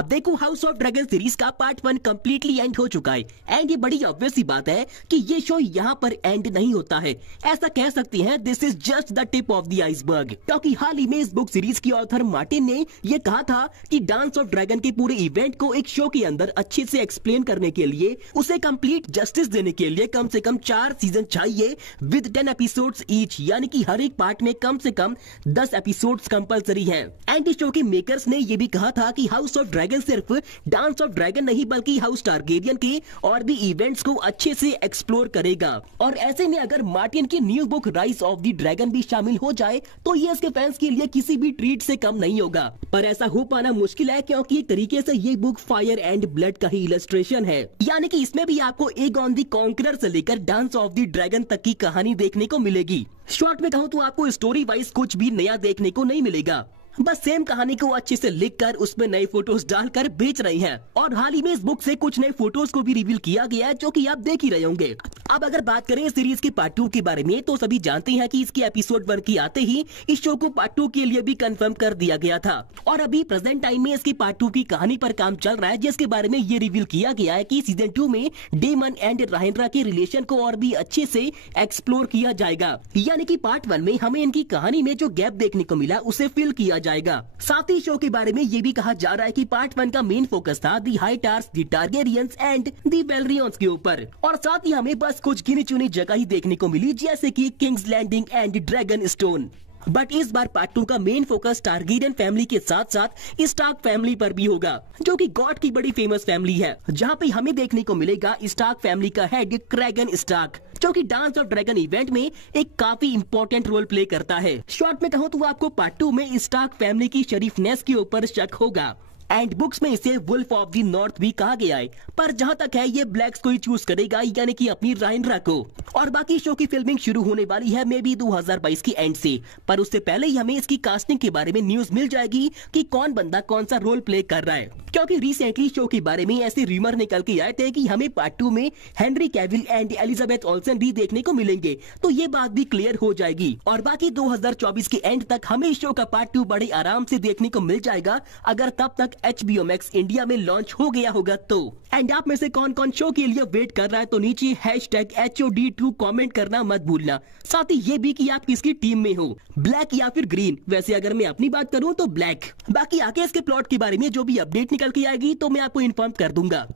अब देखो, house of dragon series का पार्ट 1 कम्प्लीटली एंड हो चुका है एंड ये बड़ी ऑब्वियस सी बात है कि ये शो यहाँ पर एंड नहीं होता है। ऐसा कह सकते हैं this is just the tip of the iceberg, क्योंकि हाल ही में इस बुक सीरीज की ऑथर मार्टिन ने ये कहा था कि डांस ऑफ ड्रैगन के पूरे इवेंट को एक शो के अंदर अच्छे से एक्सप्लेन करने के लिए, उसे कंप्लीट जस्टिस देने के लिए कम से कम 4 सीजन चाहिए विद 10 एपिसोड्स ईच, यानी कि हर एक पार्ट में कम से कम 10 एपिसोड्स कंपलसरी हैं। एंड इस शो के मेकर्स ने ये भी कहा था कि हाउस ऑफ ड्रैगन सिर्फ डांस ऑफ ड्रैगन नहीं बल्कि हाउस टारगेरियन के और भी इवेंट्स को अच्छे से एक्सप्लोर करेगा। और ऐसे में अगर मार्टिन की new book rise of the dragon भी शामिल हो जाए तो ये इसके फैंस के लिए किसी भी ट्रीट से कम नहीं होगा। पर ऐसा हो पाना मुश्किल है, क्योंकि एक तरीके से ये बुक फायर एंड ब्लड का ही इलस्ट्रेशन है, यानी कि इसमें भी आपको एगॉन द कॉन्करर से लेकर डांस ऑफ द ड्रैगन तक की कहानी देखने को मिलेगी। शॉर्ट में कहूँ तो आपको स्टोरी वाइज कुछ भी नया देखने को नहीं मिलेगा, बस सेम कहानी को अच्छे से लिखकर उसमें नए फोटोज डालकर बेच रही हैं। और हाल ही में इस बुक से कुछ नए फोटोज को भी रिवील किया गया है, जो कि आप देख ही रहे होंगे। अब अगर बात करें सीरीज के पार्ट 2 के बारे में, तो सभी जानते हैं कि इसके एपिसोड 1 की आते ही इस शो को पार्ट 2 के लिए भी कंफर्म कर दिया गया था। और अभी प्रेजेंट टाइम में इसकी पार्ट 2 की कहानी पर काम चल रहा है, जिसके बारे में ये रिवील किया गया है कि सीजन 2 में डेमन एंड राहिंद्रा के रिलेशन को और भी अच्छे से एक्सप्लोर किया जाएगा, यानी कि पार्ट 1 में हमें इनकी कहानी में जो गैप देखने को मिला उसे फिल किया जाएगा। साथ ही शो के बारे में ये भी कहा जा रहा है कि पार्ट 1 का मेन फोकस था दी हाइटार्स, दी टारगेरियंस एंड दी वेलरियंस के ऊपर, और साथ ही हमें बस कुछ गिनी चुनी जगह ही देखने को मिली, जैसे कि King's Landing and Dragonstone. But इस बार पार्ट 2 का मेन फोकस टारगेरियन फैमिली के साथ साथ स्टार्क फैमिली पर भी होगा, जो कि गॉड की बड़ी फेमस फैमिली है, जहां पे हमें देखने को मिलेगा स्टार्क फैमिली का हेड क्रैगन स्टार्क, जो कि डांस ऑफ ड्रैगन इवेंट में एक काफी इंपॉर्टेंट रोल प्ले करता है। शॉर्ट में कहूँ तो आपको पार्ट 2 में स्टार्क फैमिली की शरीफनेस के ऊपर शक होगा एंड बुक्स में इसे वुल्फ ऑफ द नॉर्थ भी कहा गया है, पर जहां तक है ये ब्लैक्स को ही चूज करेगा, यानी कि अपनी राहिंद्रा को। और बाकी शो की फिल्मिंग शुरू होने वाली है मे बी 2022 की एंड से, पर उससे पहले ही हमें इसकी कास्टिंग के बारे में न्यूज मिल जाएगी कि कौन बंदा कौन सा रोल प्ले कर रहा है, क्योंकि रिसेंटली शो के बारे में ऐसे रूमर निकल के आए थे कि हमें पार्ट 2 में Henry Cavill and Elizabeth Olsen भी देखने को मिलेंगे, तो ये बात भी क्लियर हो जाएगी। और बाकी 2024 के एंड तक हमें इस शो का पार्ट 2 बड़े आराम से देखने को मिल जाएगा, अगर तब तक HBO Max इंडिया में लॉन्च हो गया होगा तो। एंड आप में से कौन कौन शो के लिए वेट कर रहा है, तो नीचे #HOD2 कमेंट करना मत भूलना। साथ ही ये भी कि आप किसकी टीम में हो, ब्लैक या फिर ग्रीन। वैसे अगर मैं अपनी बात करूं तो ब्लैक। बाकी आगे इसके प्लॉट के बारे में जो भी अपडेट निकल के आएगी तो मैं आपको इन्फॉर्म कर दूंगा।